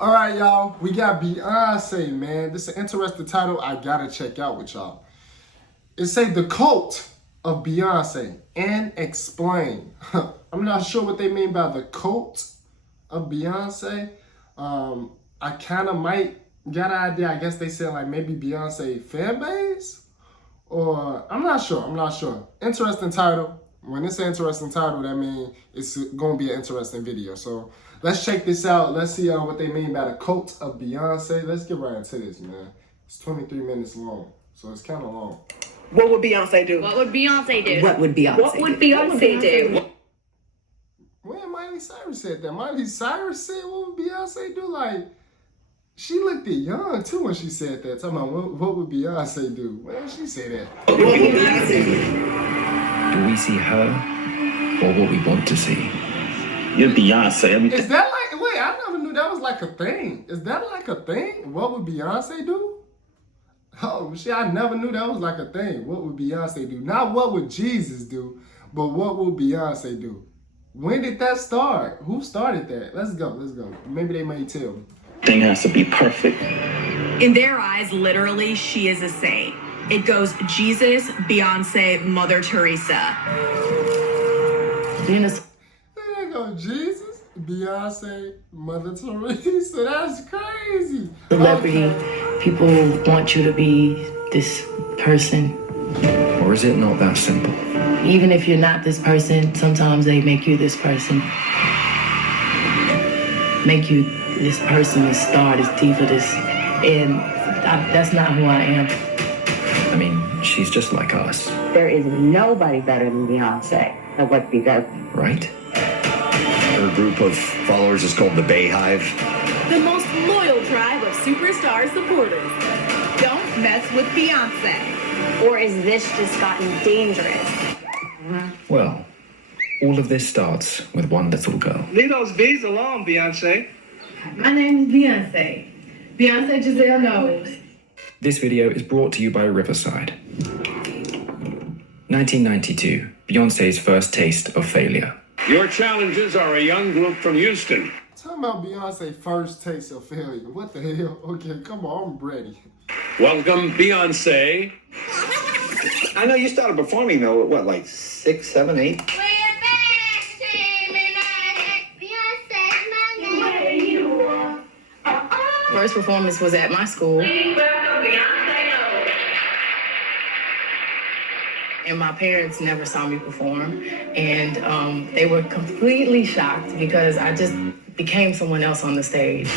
All right, y'all. We got Beyonce, man. This is an interesting title I gotta check out with y'all. It say the cult of Beyonce and explain. I'm not sure what they mean by the cult of Beyonce. I kind of might got an idea. I guess they said like maybe Beyonce fan base, or I'm not sure. Interesting title. When it's an interesting title, that means it's gonna be an interesting video. So let's check this out. Let's see what they mean by the cult of Beyonce. Let's get right into this, man. It's 23 minutes long, so it's kind of long. What would Beyonce do? What would Beyonce do? What would Beyonce do? When Miley Cyrus said that, Miley Cyrus said, what would Beyonce do? Like, she looked young too when she said that. Talking about what would Beyonce do? When did she say that? What would Beyonce do? Do we see her or what we want to see? You're Beyonce. I mean, is that like, wait, I never knew that was like a thing. Is that like a thing? What would Beyonce do? Oh, shit, I never knew that was like a thing. What would Beyonce do? Not what would Jesus do, but what would Beyonce do? When did that start? Who started that? Let's go. Maybe they may tell me. thing has to be perfect. In their eyes, literally, she is a saint. It goes Jesus, Beyonce, Mother Teresa. There go Jesus, Beyonce, Mother Teresa. That's crazy. Celebrity, people want you to be this person. Or is it not that simple? Even if you're not this person, sometimes they make you this person. Make you this person, this star, this diva, this... And that's not who I am. I mean, she's just like us. There is nobody better than Beyonce at what she does. Right? Her group of followers is called the Beehive. The most loyal tribe of superstar supporters. Don't mess with Beyonce. Or is this just gotten dangerous? Well, all of this starts with one little girl. Leave those bees alone, Beyonce. My name is Beyonce. Beyonce Giselle Knowles. This video is brought to you by Riverside. 1992, Beyonce's first taste of failure. Your challenges are a young group from Houston. Talking about Beyonce first taste of failure. What the hell? Okay, come on, I'm ready. Welcome, Beyonce. I know you started performing though, what, like 6, 7, 8? First performance was at my school. And my parents never saw me perform. And they were completely shocked because I just became someone else on the stage.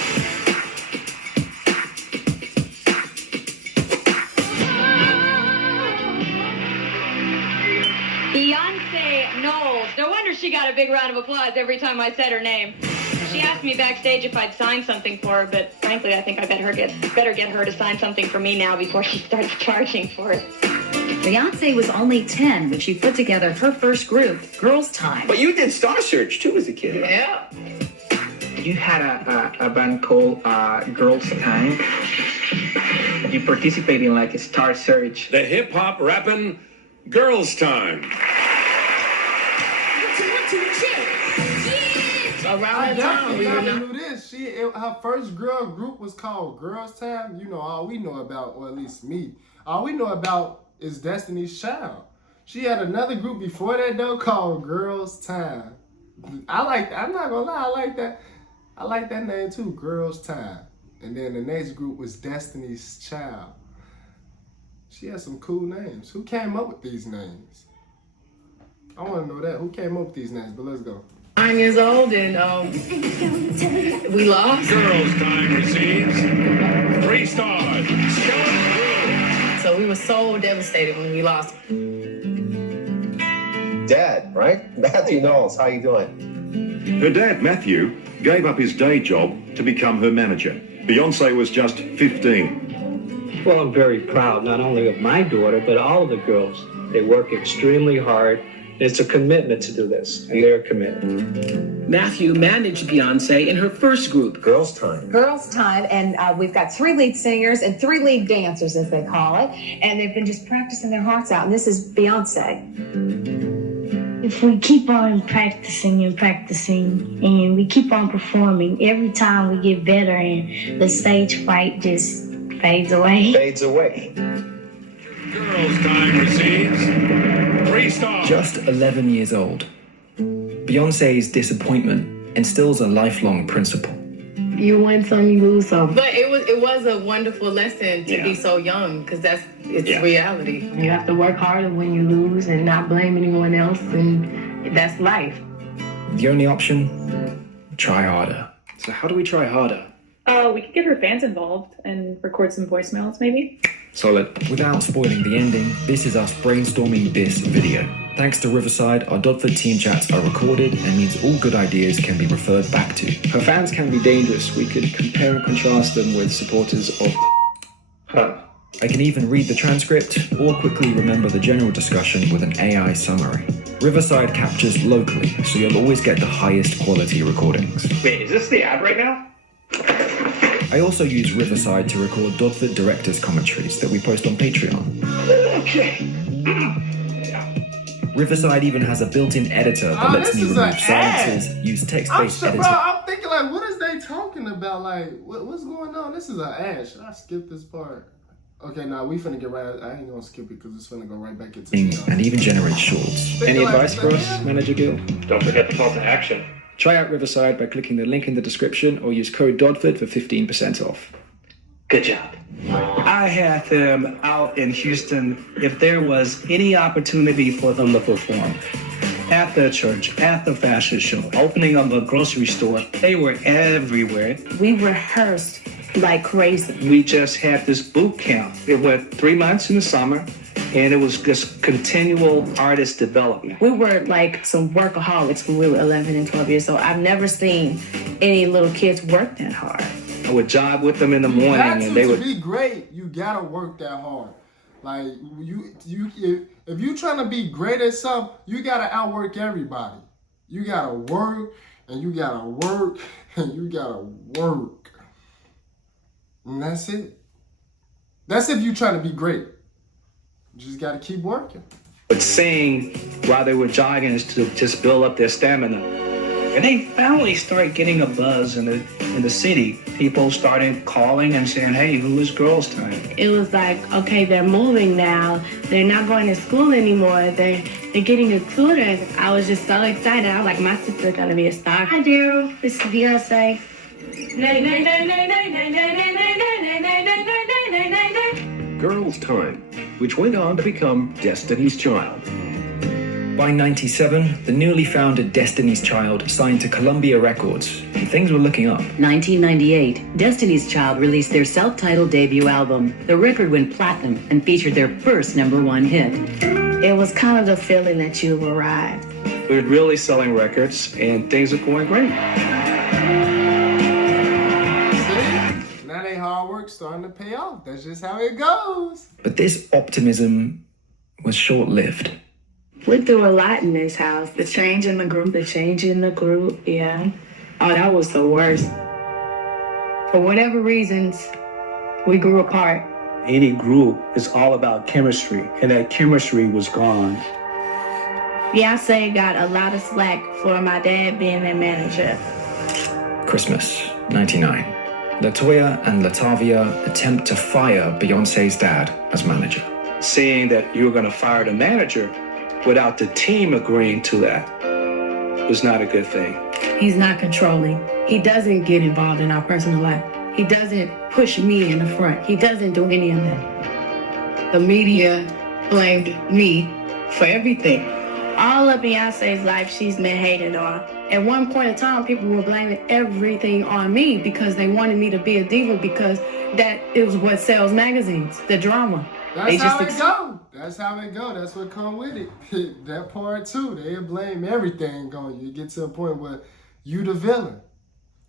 Beyonce Knowles. No wonder she got a big round of applause every time I said her name. She asked me backstage if I'd sign something for her, but frankly, I think I better get her to sign something for me now before she starts charging for it. Beyonce was only 10 when she put together her first group, Girls' Time. But you did Star Search too as a kid. Yeah. You had a band called Girls' Time. You participated in like a Star Search. The hip-hop rapping Girls' Time. Around that time, we knew this. Her first girl group was called Girls' Time. You know, all we know about, or at least me, all we know about is Destiny's Child. She had another group before that though called Girls' Time. I'm not gonna lie, I like that. I like that name too, Girls' Time. And then the next group was Destiny's Child. She had some cool names. Who came up with these names? I want to know that. Who came up with these names? But let's go. 9 years old and we lost. Girls' Time receives 3 stars. So we were so devastated when we lost. Dad, right? Matthew Knowles, how you doing? Her dad, Matthew, gave up his day job to become her manager. Beyonce was just 15. Well, I'm very proud not only of my daughter, but all of the girls. They work extremely hard. It's a commitment to do this, and they're committed. Matthew managed Beyonce in her first group, Girls' Time. Girls' Time, and we've got 3 lead singers and 3 lead dancers, as they call it, and they've been just practicing their hearts out, and this is Beyonce. if we keep on practicing and practicing and we keep on performing, every time we get better and the stage fright just fades away. Fades away. Girls' time receives 3 stars. Just 11 years old, Beyonce's disappointment instills a lifelong principle. You win some, you lose some. But it was a wonderful lesson to be so young, because it's reality. You have to work harder when you lose and not blame anyone else, and that's life. The only option? Try harder. So how do we try harder? We could get her fans involved and record some voicemails, maybe. Solid. Without spoiling the ending, this is us brainstorming this video. Thanks to Riverside, our Dodford team chats are recorded and means all good ideas can be referred back to. Her fans can be dangerous. We could compare and contrast them with supporters of her. I can even read the transcript or quickly remember the general discussion with an AI summary. Riverside captures locally, so you'll always get the highest quality recordings. Wait, is this the ad right now? I also use Riverside to record Dodford directors' commentaries that we post on Patreon. Okay. Riverside even has a built-in editor that lets me remove silences, use text-based editing. Bro, I'm thinking like, what is they talking about? Like, what's going on? This is an ad. Should I skip this part? Okay, now we finna get right. I ain't gonna skip it because it's finna go right back into and even generate shorts. Any advice for us, Manager Gil? Don't forget the call to action. Try out Riverside by clicking the link in the description or use code DODFORD for 15% off. Good job. I had them out in Houston if there was any opportunity for them to perform. At the church, at the fashion show, opening of a grocery store, they were everywhere. We rehearsed like crazy. We just had this boot camp. It went 3 months in the summer, and it was just continual artist development. We were like some workaholics when we were 11 and 12 years old. I've never seen any little kids work that hard. I would jog with them in the morning, and they would. To be great, you gotta work that hard. Like if you trying to be great at something, you gotta outwork everybody. You gotta work, and you gotta work, and you gotta work, and that's it. That's if you trying to be great. You just gotta keep working. Would sing while they were jogging to just build up their stamina. And they finally started getting a buzz in the city. People started calling and saying, hey, who is Girls' Time? It was like, okay, they're moving now. They're not going to school anymore. They're getting a tutor. I was just so excited. I was like, my sister's gonna be a star. Hi, Daryl. This is Beyonce. Girls' Time, which went on to become Destiny's Child. By '97, the newly founded Destiny's Child signed to Columbia Records, and things were looking up. 1998, Destiny's Child released their self-titled debut album. The record went platinum and featured their first #1 hit. It was kind of the feeling that you've arrived. We're really selling records, and things are going great. Now they hard work starting to pay off. That's just how it goes. But this optimism was short-lived. Went through a lot in this house. The change in the group, yeah. Oh, that was the worst. For whatever reasons, we grew apart. Any group is all about chemistry, and that chemistry was gone. Beyonce got a lot of slack for my dad being their manager. Christmas, '99. LaToya and Latavia attempt to fire Beyonce's dad as manager. Saying that you were going to fire the manager without the team agreeing to that was not a good thing. He's not controlling. He doesn't get involved in our personal life. He doesn't push me in the front. He doesn't do any of that. The media blamed me for everything. All of Beyonce's life, she's been hated on. At one point in time, people were blaming everything on me because they wanted me to be a diva because that is what sells magazines, the drama. That's how it go. That's how it go. That's what come with it. That part too. They blame everything on you. You get to a point where you the villain.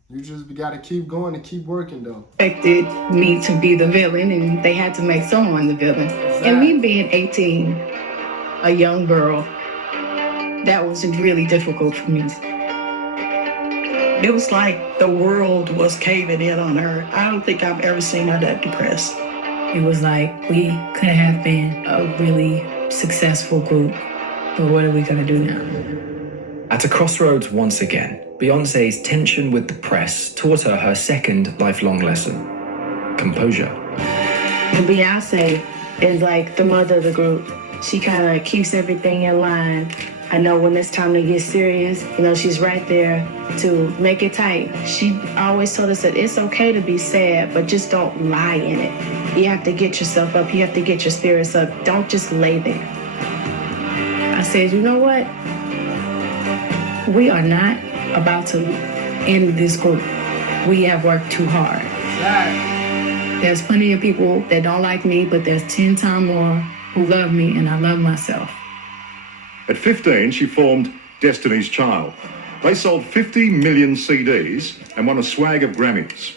You just gotta keep going and keep working though. Expected me to be the villain, and they had to make someone the villain. Exactly. And me being 18, a young girl, that was really difficult for me. It was like the world was caving in on her. I don't think I've ever seen her that depressed. It was like we could have been a really successful group, But what are we gonna do now? At a crossroads once again, Beyoncé's tension with the press taught her second lifelong lesson: composure. And Beyonce is like the mother of the group. She kind of keeps everything in line. I know when it's time to get serious, she's right there to make it tight. She always told us that it's okay to be sad, but just don't lie in it. You have to get yourself up. You have to get your spirits up. Don't just lay there. I said, you know what? We are not about to end this group. We have worked too hard. There's plenty of people that don't like me, but there's 10 times more who love me, and I love myself. At 15, she formed Destiny's Child. They sold 50 million CDs and won a swag of Grammys.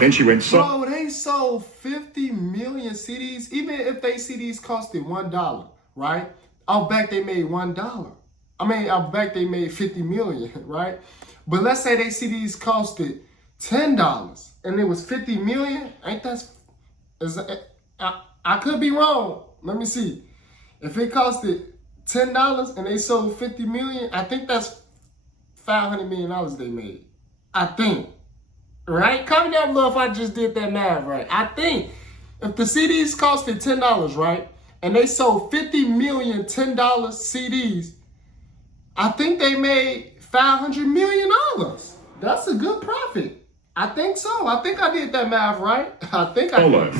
Then she went Bro, they sold 50 million CDs, even if they CDs costed $1, right? I'll bet they made $1. I'll bet they made 50 million, right? But let's say they CDs costed $10 and it was 50 million. Ain't that? I could be wrong. Let me see. If it costed $10 and they sold 50 million, I think that's $500 million they made. I think. Right? Comment down below if I just did that math right. I think if the CDs costed $10, right? And they sold 50 million $10 CDs, I think they made $500 million. That's a good profit. I think so. I think I did that math right. I think I did.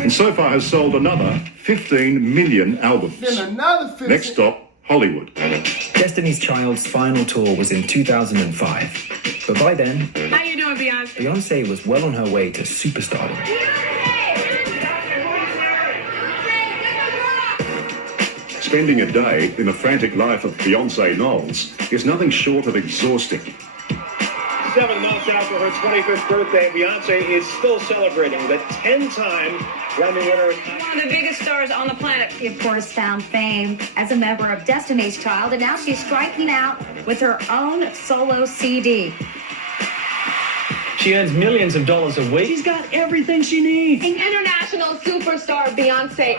And so far has sold another 15 million albums. Then another 15. Next stop, Hollywood. Destiny's Child's final tour was in 2005. But by then, How you doing, Beyonce? Beyoncé was well on her way to superstardom. Spending a day in the frantic life of Beyoncé Knowles is nothing short of exhausting. 7 months after her 25th birthday, Beyonce is still celebrating the 10-time Grammy winner. One of the biggest stars on the planet. She, of course, found fame as a member of Destiny's Child, and now she's striking out with her own solo CD. She earns millions of dollars a week. She's got everything she needs. International superstar Beyonce.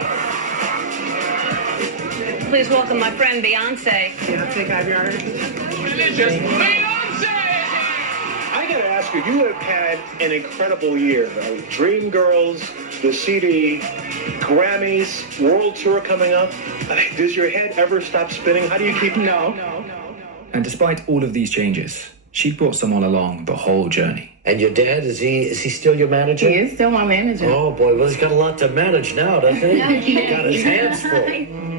Please welcome my friend Beyonce. Beyonce, can I have your Delicious Beyonce! I gotta ask you, you have had an incredible year. Dreamgirls, the CD, Grammys, World Tour coming up. Does your head ever stop spinning? How do you keep... No. And despite all of these changes, she brought someone along the whole journey. And your dad, is he still your manager? He is still my manager. Oh boy, well he's got a lot to manage now, doesn't he? Got his hands full.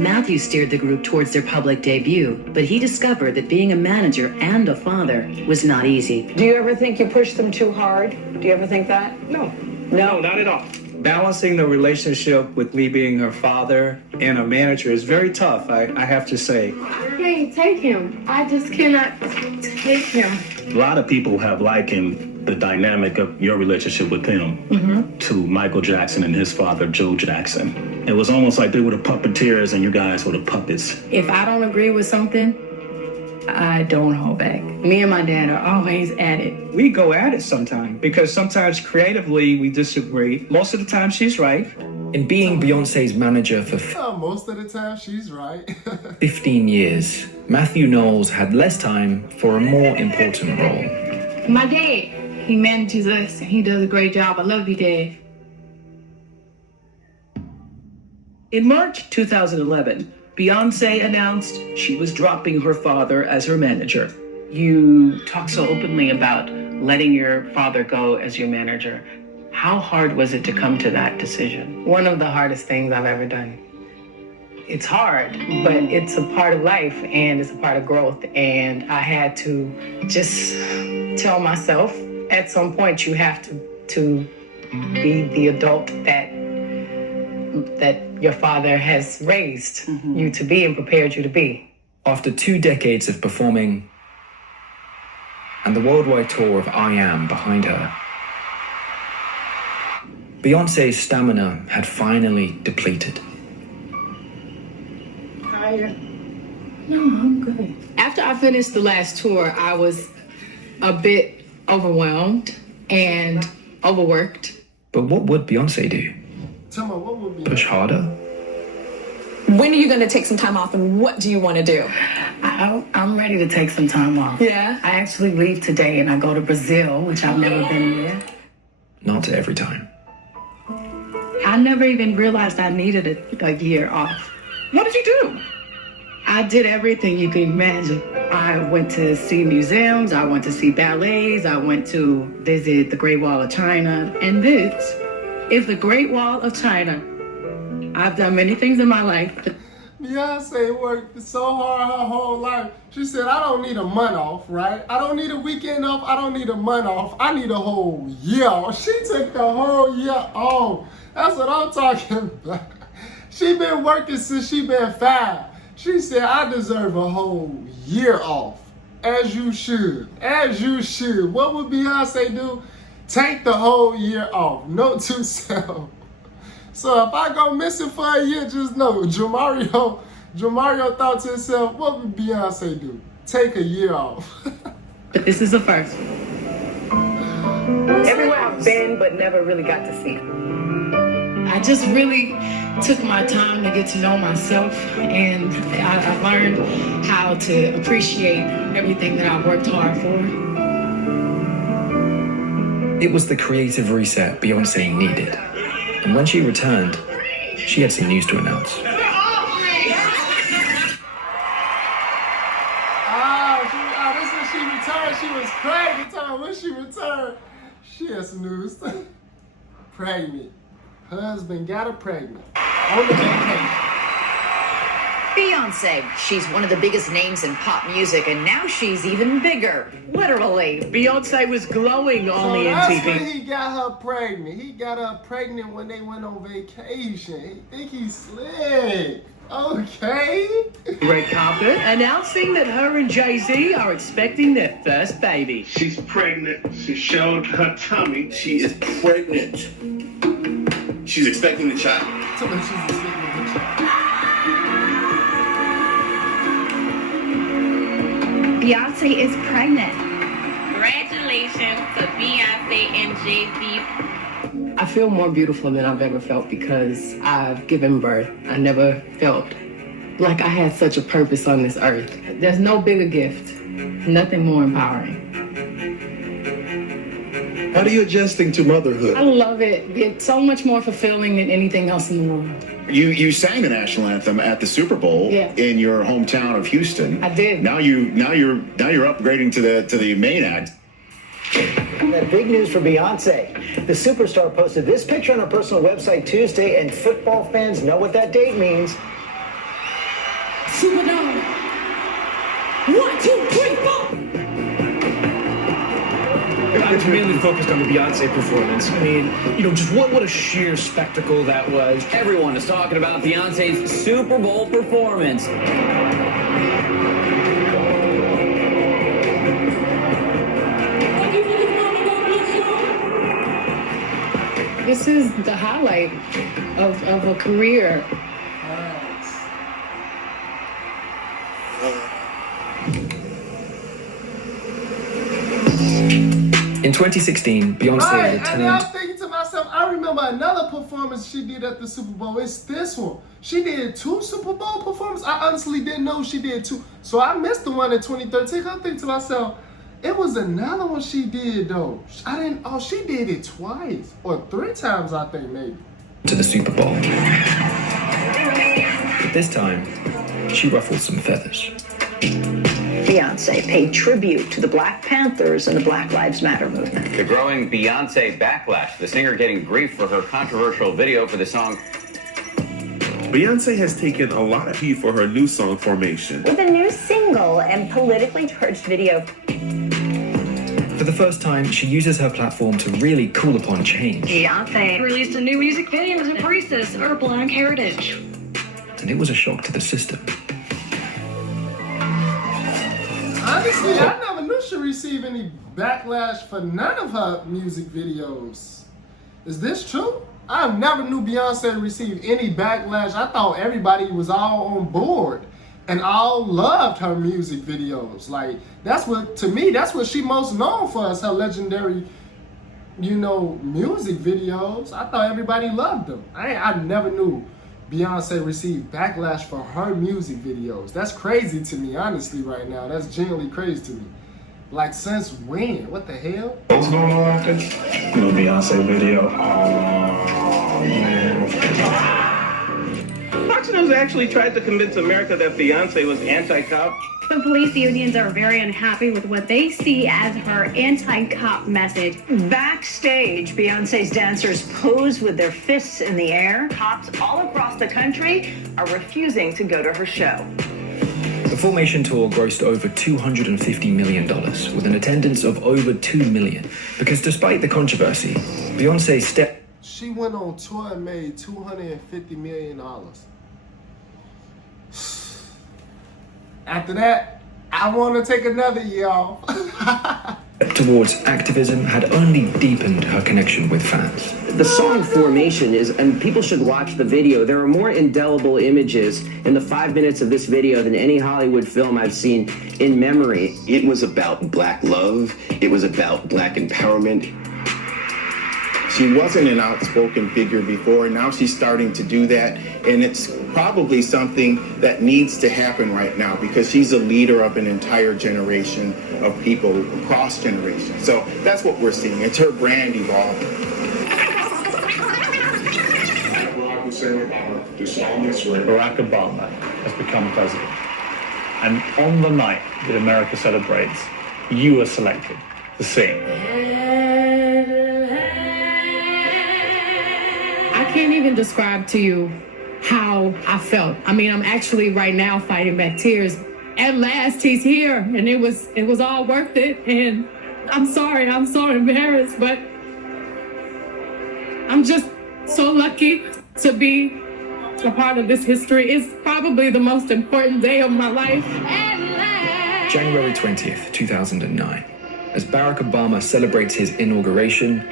Matthew steered the group towards their public debut, but he discovered that being a manager and a father was not easy. Do you ever think you push them too hard? Do you ever think that? No, not at all. Balancing the relationship with me being her father and a manager is very tough, I have to say. I can't take him. I just cannot take him. A lot of people have likened the dynamic of your relationship with him to Michael Jackson and his father, Joe Jackson. It was almost like they were the puppeteers and you guys were the puppets. If I don't agree with something, I don't hold back. Me and my dad are always at it. We go at it sometimes because sometimes creatively we disagree. Most of the time she's right. In being Beyoncé's manager for Most of the time, she's right. 15 years, Matthew Knowles had less time for a more important role. My dad, he manages us and he does a great job. I love you, Dad. In March 2011, Beyoncé announced she was dropping her father as her manager. You talk so openly about letting your father go as your manager. How hard was it to come to that decision? One of the hardest things I've ever done. It's hard, but it's a part of life and it's a part of growth. And I had to just tell myself, at some point you have to be the adult that your father has raised you to be and prepared you to be. After 2 decades of performing and the worldwide tour of I Am behind her, Beyoncé's stamina had finally depleted. Tired? No, I'm good. After I finished the last tour, I was a bit overwhelmed and overworked. But what would Beyoncé do? Tell me, what would be Push harder? When are you going to take some time off, and what do you want to do? I'm ready to take some time off. Yeah? I actually leave today and I go to Brazil, which I've never been there. Not every time. I never even realized I needed a year off. What did you do? I did everything you can imagine. I went to see museums, I went to see ballets, I went to visit the Great Wall of China, and this is the Great Wall of China. I've done many things in my life. Beyonce worked so hard her whole life. She said, I don't need a month off, right? I don't need a weekend off. I don't need a month off. I need a whole year off. She took the whole year off. That's what I'm talking about. She been working since she been 5. She said, I deserve a whole year off. As you should. As you should. What would Beyonce do? Take the whole year off. Note to self. So if I go missing for a year, just know, Jamario thought to himself, what would Beyonce do? Take a year off. But this is the first. Everywhere I've been, but never really got to see. I just really took my time to get to know myself, and I learned how to appreciate everything that I worked hard for. It was the creative reset Beyonce needed. And when she returned, she had some news to announce. She returned. She was pregnant. When she returned, she had some news. Pregnant. Husband got her pregnant. On the vacation. Beyoncé. She's one of the biggest names in pop music, and now she's even bigger. Literally. Beyonce was glowing on the that's MTV. when he got her pregnant. He got her pregnant when they went on vacation. He think he's slick. Okay. Red carpet announcing that her and Jay-Z are expecting their first baby. She's pregnant. She showed her tummy. She is pregnant. She's expecting the child. She's expecting the child. Beyonce is pregnant. Congratulations to Beyonce and Jay-Z. I feel more beautiful than I've ever felt because I've given birth. I never felt like I had such a purpose on this earth. There's no bigger gift, nothing more empowering. How are you adjusting to motherhood? I love it. It's so much more fulfilling than anything else in the world. You sang the national anthem at the Super Bowl in your hometown of Houston. I did. Now you're upgrading to the main act. That big news for Beyonce. The superstar posted this picture on her personal website Tuesday, and football fans know what that date means. Superdome. 1, 2, 3, 4. I was mainly focused on the Beyonce performance. I mean, just what a sheer spectacle that was. Everyone is talking about Beyonce's Super Bowl performance. This is the highlight of a career. In 2016, Beyonce returned. And I'm thinking to myself, I remember another performance she did at the Super Bowl. It's this one. She did 2 Super Bowl performances. I honestly didn't know she did 2. So I missed the one in 2013. I'm thinking to myself, it was another one she did though. She did it twice or 3 times, I think maybe. To the Super Bowl. But this time, she ruffled some feathers. Beyonce paid tribute to the Black Panthers and the Black Lives Matter movement. The growing Beyonce backlash, the singer getting grief for her controversial video for the song. Beyonce has taken a lot of heat for her new song, Formation. With a new single and politically charged video. For the first time, she uses her platform to really call upon change. Beyonce released a new music video to embrace this, her Black heritage. And it was a shock to the system. Honestly, I never knew she received any backlash for none of her music videos. Is this true? I never knew Beyonce received any backlash. I thought everybody was all on board and all loved her music videos. Like, to me, that's what she most known for, is her legendary, music videos. I thought everybody loved them. I never knew Beyonce received backlash for her music videos. That's crazy to me, honestly, right now. That's genuinely crazy to me. Like, since when? What the hell? What's going on after? No Beyonce video. Oh, man. Fox News actually tried to convince America that Beyonce was anti-cop. The police unions are very unhappy with what they see as her anti-cop message. Backstage, Beyonce's dancers pose with their fists in the air. Cops all across the country are refusing to go to her show. The Formation Tour grossed over $250 million, with an attendance of over 2 million. Because despite the controversy, Beyonce stepped... She went on tour and made $250 million. After that, I want to take another year off. towards activism had only deepened her connection with fans. The song Formation is, and people should watch the video, there are more indelible images in the 5 minutes of this video than any Hollywood film I've seen in memory. It was about Black love. It was about Black empowerment. She wasn't an outspoken figure before, now she's starting to do that, and it's probably something that needs to happen right now because she's a leader of an entire generation of people across generations. So that's what we're seeing. It's her brand evolving. Barack Obama has become president. And on the night that America celebrates, you were selected to sing. I can't even describe to you how I felt. I mean, I'm actually right now fighting back tears. At last, he's here, and it was all worth it. And I'm sorry, I'm so embarrassed, but I'm just so lucky to be a part of this history. It's probably the most important day of my life. January 20th, 2009. As Barack Obama celebrates his inauguration,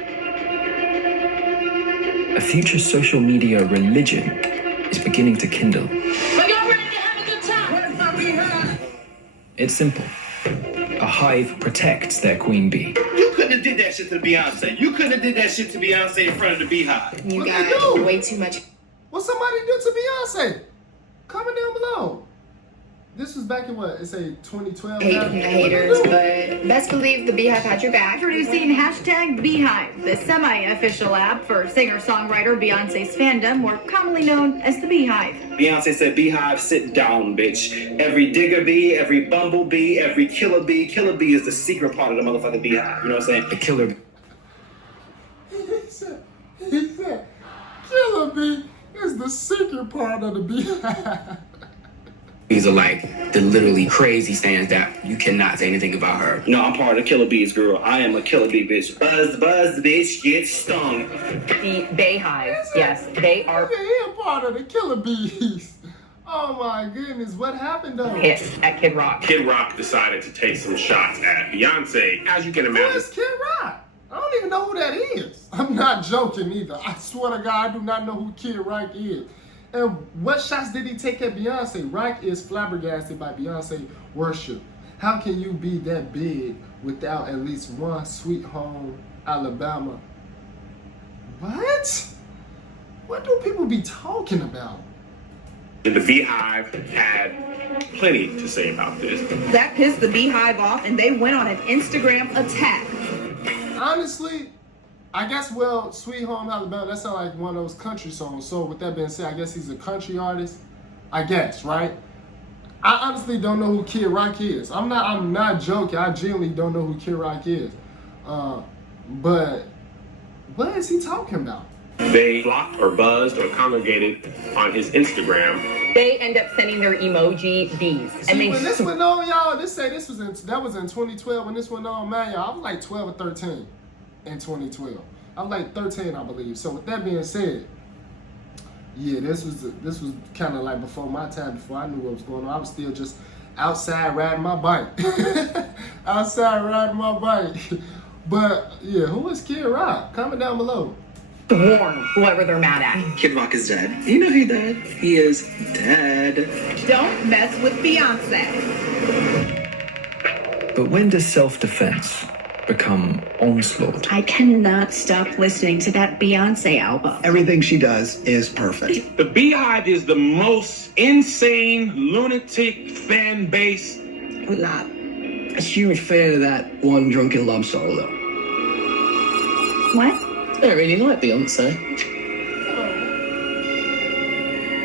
a future social media religion is beginning to kindle. But y'all ready to have a good time? Where's my Beehive? It's simple. A hive protects their queen bee. You couldn't have did that shit to Beyonce. You couldn't have did that shit to Beyonce in front of the Beehive. You guys do way too much. What somebody do to Beyonce? Comment down below. This was back in what? It's a 2012. Haters, but best believe the Beehive had your back. Introducing hashtag Beehive, the semi-official app for singer-songwriter Beyonce's fandom, more commonly known as the Beehive. Beyonce said, Beehive, sit down, bitch. Every digger bee, every bumblebee, every killer bee is the secret part of the motherfucking Beehive. You know what I'm saying? The killer. He said, killer bee is the secret part of the Beehive. These are like the literally crazy stands that you cannot say anything about her. No, I'm part of the killer bees, girl. I am a killer bee, bitch. Buzz, bitch, get stung. The Beehive, yes, they are. He a part of the killer bees. Oh my goodness, what happened though? Hit at Kid Rock. Kid Rock decided to take some shots at Beyonce, as you can imagine. Who is Kid Rock? I don't even know who that is. I'm not joking either. I swear to God, I do not know who Kid Rock is. And what shots did he take at Beyonce? Rock is flabbergasted by Beyonce worship. How can you be that big without at least one Sweet Home Alabama? What? What do people be talking about? The Beehive had plenty to say about this. That pissed the Beehive off, and they went on an Instagram attack. Honestly, I guess, well, Sweet Home Alabama, that sounds like one of those country songs. So with that being said, I guess he's a country artist. I guess, right? I honestly don't know who Kid Rock is. I'm not joking. I genuinely don't know who Kid Rock is. But what is he talking about? They flocked or buzzed or congregated on his Instagram. They end up sending their emoji bees. See, and when this went on, y'all, that was in 2012 when this went on, man, y'all, I was like 12 or 13. In 2012, I was like 13, I believe. So with that being said, yeah, this was kind of like before my time, before I knew what was going on. I was still just outside riding my bike, But yeah, who is Kid Rock? Comment down below. Warn whoever they're mad at. Kid Rock is dead. You know he's dead. He is dead. Don't mess with Beyonce. But when does self-defense become onslaught. I cannot stop listening to that Beyonce album. Everything she does is perfect. The Beehive is the most insane, lunatic fan base. I'm not a huge fan of that one Drunken Love song, though. What? I really like Beyonce.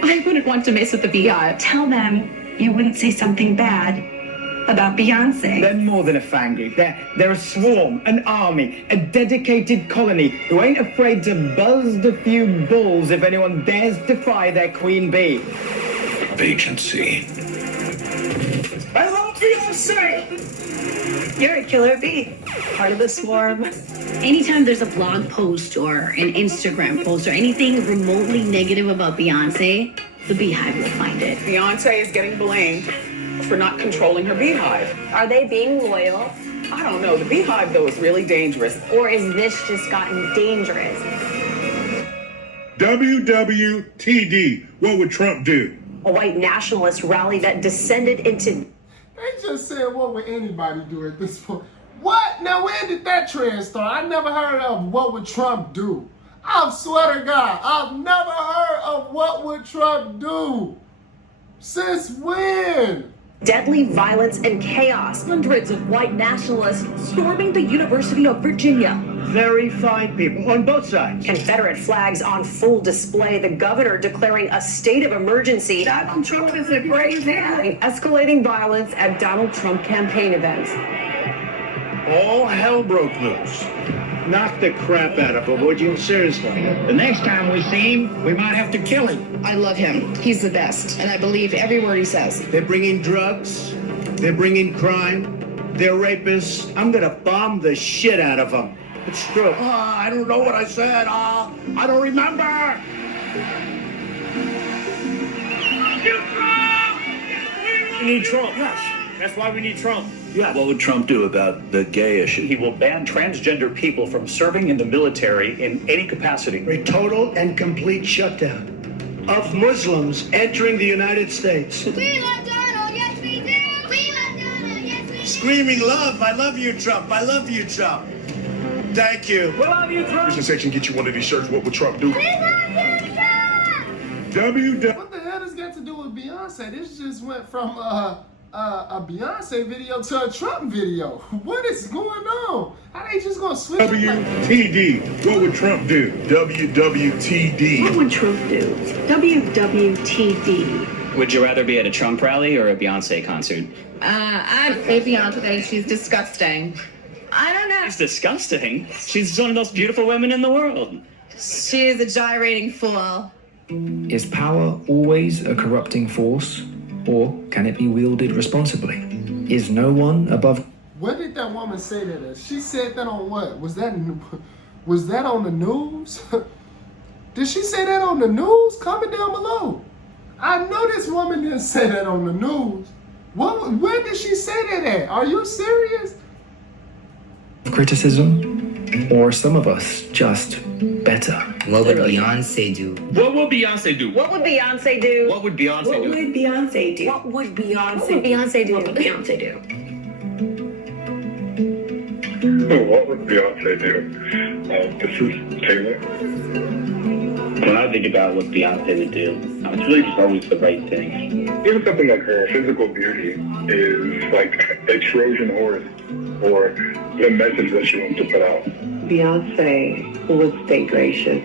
I wouldn't want to mess with the Beehive. Tell them you wouldn't say something bad about Beyonce. They're more than a fan group. They're a swarm, an army, a dedicated colony who ain't afraid to buzz a few balls if anyone dares defy their queen bee. Agency. I love Beyonce! You're a killer bee. Part of the swarm. Anytime there's a blog post or an Instagram post or anything remotely negative about Beyonce, the Beehive will find it. Beyonce is getting blamed for not controlling her beehive. Are they being loyal? I don't know. The beehive, though, is really dangerous. Or is this just gotten dangerous? WWTD. What would Trump do? A white nationalist rally that descended into... They just said, what would anybody do at this point? What? Now, where did that trend start? I never heard of what would Trump do. I swear to God, I've never heard of what would Trump do. Since when? Deadly violence and chaos. Hundreds of white nationalists storming the University of Virginia. Very fine people on both sides. Confederate flags on full display. The governor declaring a state of emergency. Donald Trump is a great man. Escalating violence at Donald Trump campaign events. All hell broke loose. Knock the crap out of him, would you? Seriously. The next time we see him, we might have to kill him. I love him. He's the best, and I believe every word he says. They're bringing drugs. They're bringing crime. They're rapists. I'm gonna bomb the shit out of them. It's true. I don't know what I said. I don't remember. We need Trump. Yes. That's why we need Trump. Yeah. What would Trump do about the gay issue? He will ban transgender people from serving in the military in any capacity. A total and complete shutdown of Muslims entering the United States. We love Donald, yes we do. We love Donald, yes we do. Screaming love. I love you, Trump. I love you, Trump. Thank you. We love you, Trump. This section get you one of these shirts. What would Trump do? We love you, Trump. What the hell does that got to do with Beyonce? This just went from a Beyonce video to a Trump video. What is going on? How they just gonna switch? WTD. What would Trump do? WWTD. What would Trump do? WWTD. Would you rather be at a Trump rally or a Beyonce concert? I'd say Beyonce. She's disgusting. I don't know. She's disgusting. She's one of the most beautiful women in the world. She is a gyrating fool. Is power always a corrupting force, or can it be wielded responsibly? Is no one above... What did that woman say that as? She said that on what? Was that on the news? Did she say that on the news? Comment down below. I know this woman didn't say that on the news. Where did she say that at? Are you serious? criticism, or some of us just better? What would Beyonce do? What would Beyonce do? What would Beyonce do? What would Beyonce do? What would Beyonce do? What would Beyonce What would Beyonce do? What would Beyonce do? What would Beyonce do? This is Taylor. When I think about what Beyonce would do, it's really just always the right thing. Even something like her physical beauty is like a Trojan horse for the message that she wants to put out. Beyonce would stay gracious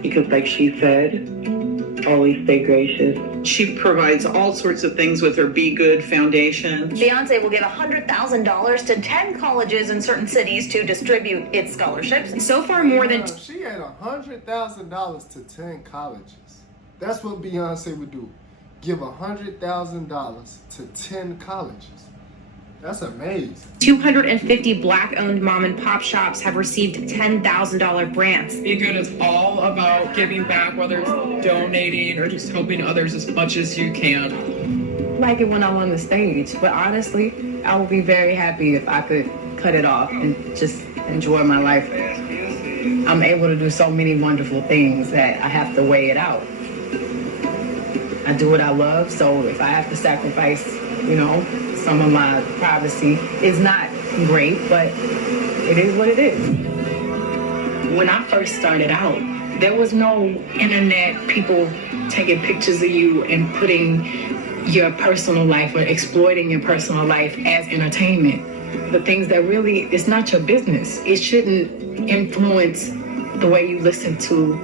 because, like she said, always stay gracious. She provides all sorts of things with her Be Good Foundation. Beyonce will give $100,000 to 10 colleges in certain cities to distribute its scholarships. So far, more than... She had $100,000 to 10 colleges. That's what Beyonce would do. Give $100,000 to 10 colleges. That's amazing. 250 Black-owned mom-and-pop shops have received $10,000 grants. Be Good is all about giving back, whether it's donating or just helping others as much as you can. I like it when I'm on the stage, but honestly, I would be very happy if I could cut it off and just enjoy my life. I'm able to do so many wonderful things that I have to weigh it out. I do what I love, so if I have to sacrifice, you know, some of my privacy, it's not great, but it is what it is. When I first started out, there was no internet, people taking pictures of you and putting your personal life or exploiting your personal life as entertainment. The things that really, it's not your business. It shouldn't influence the way you listen to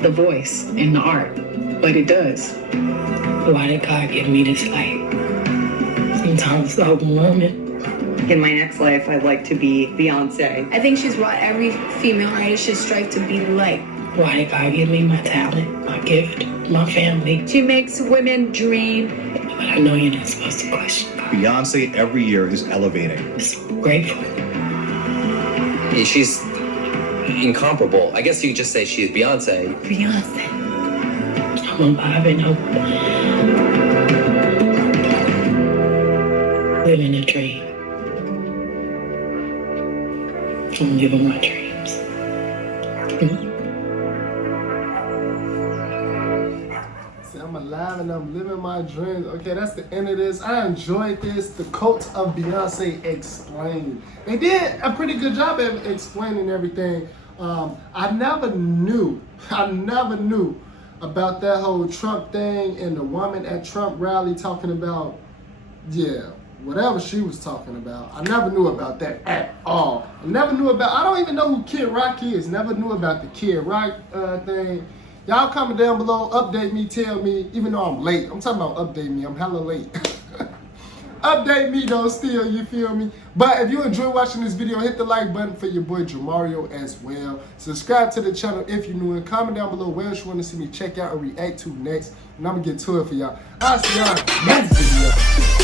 the voice and the art, but it does. Why did God give me this life? Sometimes it's overwhelming. In my next life, I'd like to be Beyonce. I think she's what every female artist should strive to be like. Why did God give me my talent, my gift, my family? She makes women dream. But I know you're not supposed to question God. Beyonce every year is elevating. I'm so grateful. She's incomparable. I guess you could just say she's Beyonce. Beyonce. I'm alive and hope. Living a dream. I'm living my dreams. See, I'm alive and I'm living my dreams. Okay, that's the end of this. I enjoyed this. The Cult of Beyonce Explained. They did a pretty good job at explaining everything. I never knew about that whole Trump thing and the woman at Trump rally talking about, whatever she was talking about. I never knew about that at all. I don't even know who Kid Rock is. Never knew about the Kid Rock thing. Y'all comment down below, update me, tell me, even though I'm late. I'm talking about update me, I'm hella late. Update me though still, you feel me? But if you enjoy watching this video, hit the like button for your boy Jamario as well. Subscribe to the channel if you're new and comment down below where else you want to see me check out or react to next. And I'm gonna get to it for y'all. I'll see y'all next video.